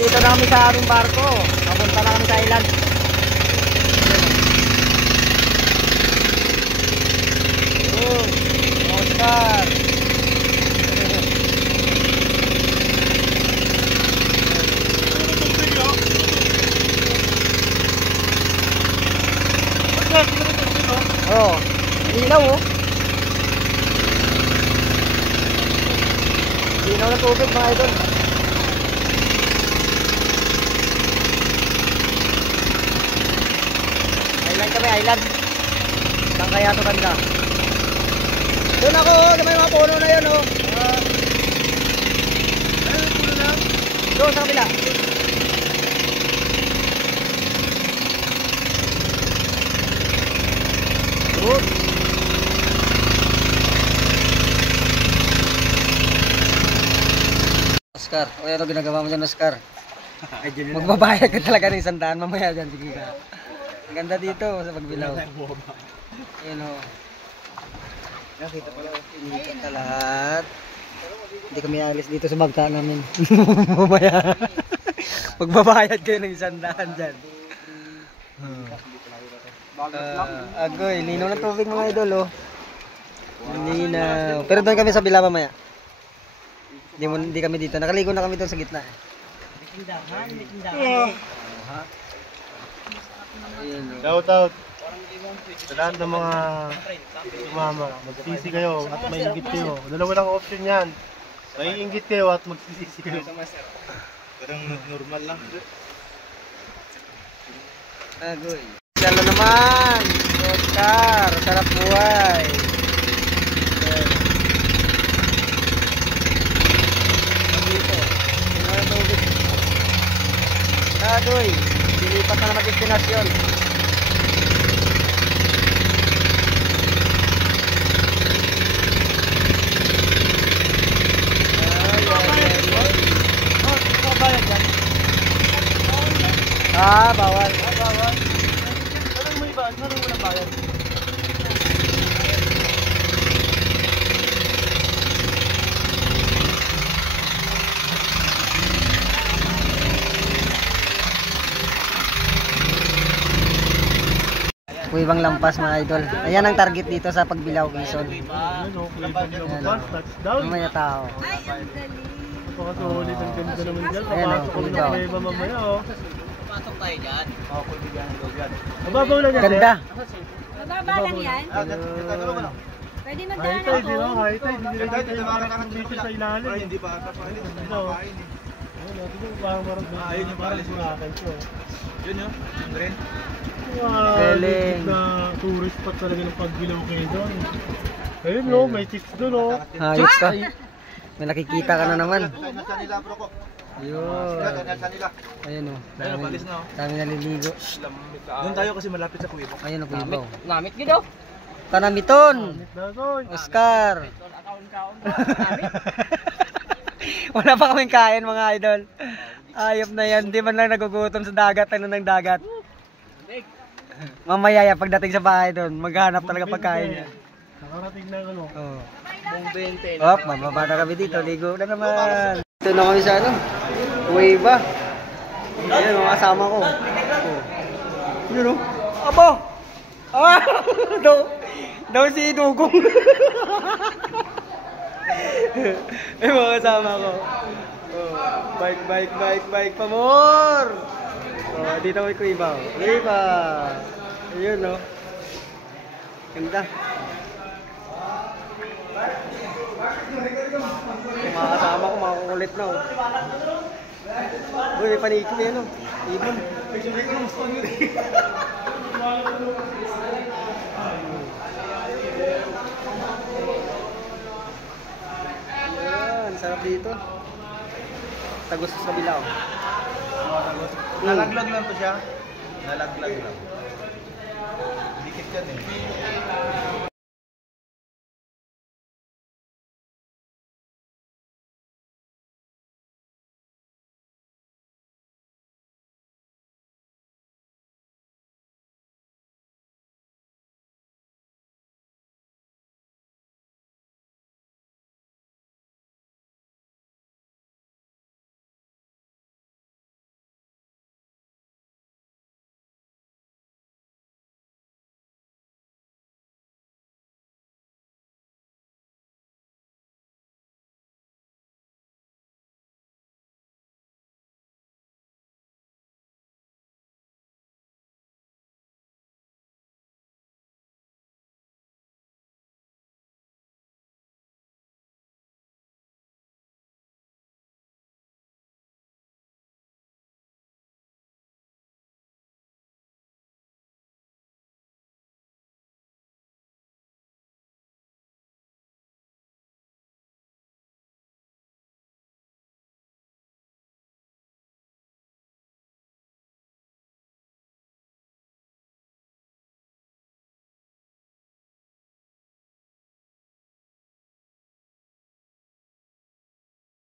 Dito na kami sa aming barko. Papunta na kami sa island. Oscar. Oh, linaw oh. Linaw na tubig mga idol. Island kami, island. Saan kaya ito banda? Doon ako, sa may mga puno na yun oh. Ayun, puno na. Doon sa kabila. Doon. Oscar, o ano ginagawa mo dyan Oscar? Magbabayad ka talaga ng 100 mamaya dyan, sige ka. Ang ganda dito sa pagbilaw. Ayan o. Nakita pala, inikat na lahat. Hindi kami alis dito sa bagta namin. Mamaya. Magbabayad kayo ng 100 dyan. Agoy, linaw ng tubig mga idol oh. Linaw. Pero doon kami sa bila mamaya. Hindi kami dito. Nakaligo na kami doon sa gitna. Shout out sa lahat ng mga sumama. Magsisi kayo at maiinggit kayo. Dalawa lang option yan. Maiinggit kayo at magsisisi kayo. Parang normal lang. Agoy. Lalo naman. Oscar, sarap buhay. Agoy, dilipat na naman destinasyon. Bawal. Bawal. Anong may ba? Anong walang bayad? Kuwibang lampas mga idol. Ayan ang target dito sa Pagbilao, Quezon. Mamaya tao. Ay, ang galing. Napakasulit ang ganda naman dyan. Ayan o, Papasok kami ng kuweba mamaya o. Pasok tayo dyan. Oo, kuweba ng lugar. Mababaw lang yan. Ganda. Mababa lang yan. Pwede magdaan High tide, ako. no? High tide. Hindi lang kita yung parang condition sa ilalim. Hindi pa ata pa. Hindi Ayun, natin yung parang marang. ayun yung parang palace. surakan ko. Yun yun. Yung green. Galing. Na tourist spot talaga ng Pagbilao kayo doon. Ayun no, may chicks doon no. Hayop ka. May nakikita ka na naman. Nasa nila bro ko. Ayun. Nasa nila. Ayun o. Ayun, palis na, oh. Dami naliligo. Doon tayo kasi malapit sa kuweba. Ayun o, Kuibaw. Namit gito. Tanamiton. Dagoy. Oscar. Wala pa kaming kain mga idol. Ayop na yan. Di man lang nagugutom sa dagat. Ano ng dagat. Mamaya yan, pagdating sa bahay doon, maghanap talaga pagkain niya. Nakarating na ano. Oh. Mong 20. Hop, mababa na kami dito. Ligo na naman. Ito na kami sa ano? Kuweba. Ayan, mga kasama ko. Oh. Yun o. Apo! Ah! daw si Dugong. Ay, mga kasama ko. Oh. Bike pa more! Oh, dito may Kuweba. Kuweba! Ayun o. Ganda. Mga kasama ko, mga kukulit na oh. Uy, may paniki na yun oh. Ibon. Ayan, sarap dito. Tagos sa kabila oh. Nalaglag lang to siya. Nalaglag lang. Dikit yan eh.